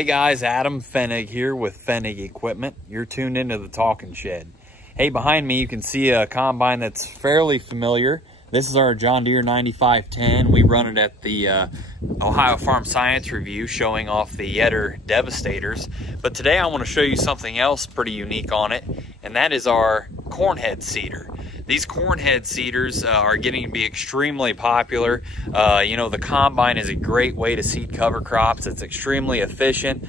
Hey guys, Adam Fennig here with Fennig Equipment. You're tuned into the Talking Shed. Hey, behind me you can see a combine that's fairly familiar. This is our John Deere 9510. We run it at the Ohio Farm Science Review, showing off the Yetter Devastators. But today I want to show you something else pretty unique on it, and that is our cornhead seeder. These cornhead seeders are getting to be extremely popular. You know, the combine is a great way to seed cover crops. It's extremely efficient.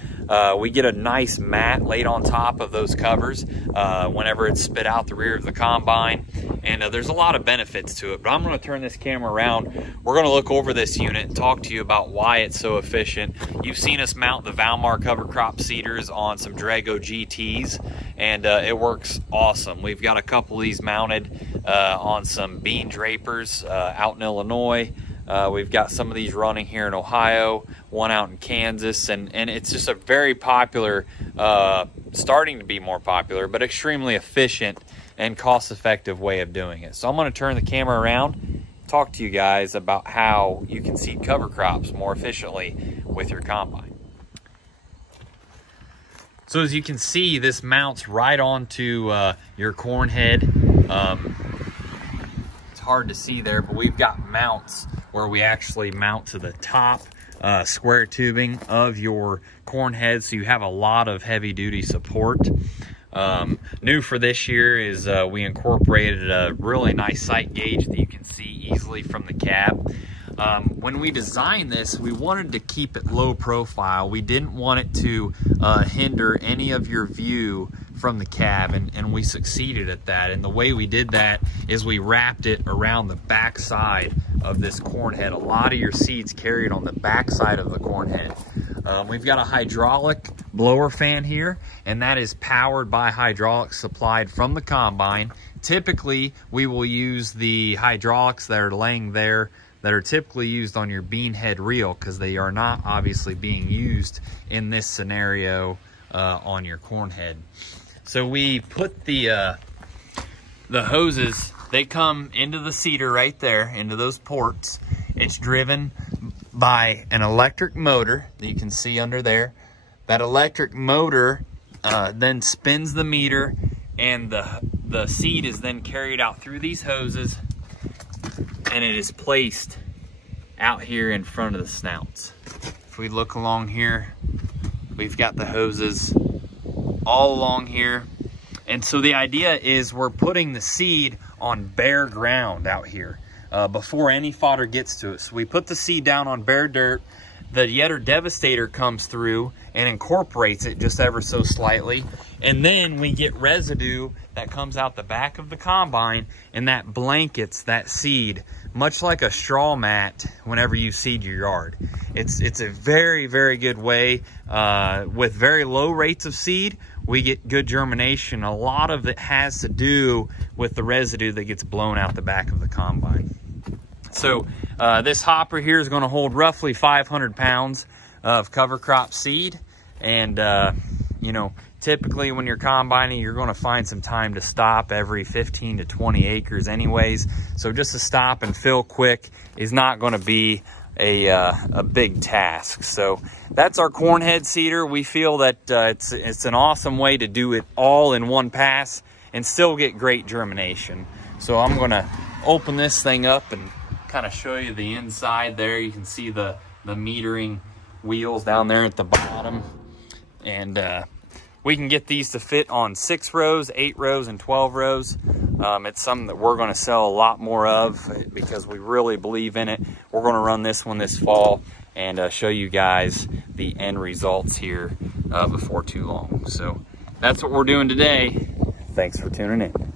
We get a nice mat laid on top of those covers whenever it's spit out the rear of the combine. And there's a lot of benefits to it. But I'm going to turn this camera around. We're going to look over this unit and talk to you about why it's so efficient. You've seen us mount the Valmar cover crop seeders on some Drago GTs, and it works awesome. We've got a couple of these mounted on some bean drapers out in Illinois. We've got some of these running here in Ohio, one out in Kansas, and it's just a very popular, starting to be more popular, but extremely efficient and cost-effective way of doing it. So I'm going to turn the camera around, talk to you guys about how you can seed cover crops more efficiently with your combine. So as you can see, this mounts right onto your corn head. It's hard to see there, but we've got mounts where we actually mount to the top square tubing of your corn head, so you have a lot of heavy duty support. New for this year is we incorporated a really nice sight gauge that you can see easily from the cab. When we designed this, we wanted to keep it low profile. We didn't want it to hinder any of your view from the cab, and we succeeded at that. And the way we did that is we wrapped it around the back side of this corn head. A lot of your seeds carried on the back side of the corn head. We've got a hydraulic blower fan here, and that is powered by hydraulics supplied from the combine. Typically, we will use the hydraulics that are laying there that are typically used on your bean head reel, because they are not obviously being used in this scenario on your corn head. So we put the hoses, they come into the seeder right there, into those ports. It's driven by an electric motor that you can see under there. That electric motor then spins the meter, and the seed is then carried out through these hoses, and it is placed out here in front of the snouts. If we look along here, we've got the hoses all along here. And so the idea is we're putting the seed on bare ground out here before any fodder gets to it. So we put the seed down on bare dirt. The Yetter Devastator comes through and incorporates it just ever so slightly. And then we get residue that comes out the back of the combine, and that blankets that seed, much like a straw mat whenever you seed your yard. It's a very, very good way. With very low rates of seed, we get good germination. A lot of it has to do with the residue that gets blown out the back of the combine. So this hopper here is going to hold roughly 500 pounds of cover crop seed. And, you know, typically when you're combining, you're going to find some time to stop every 15 to 20 acres anyways. So just to stop and fill quick is not going to be a big task. So that's our cornhead seeder. We feel that it's an awesome way to do it all in one pass and still get great germination. So I'm going to open this thing up and kind of show you the inside there. You can see the metering wheels down there at the bottom, and we can get these to fit on 6 rows, 8 rows, and 12 rows. It's something that we're going to sell a lot more of because we really believe in it. We're going to run this one this fall and show you guys the end results here before too long. So that's what we're doing today. Thanks for tuning in.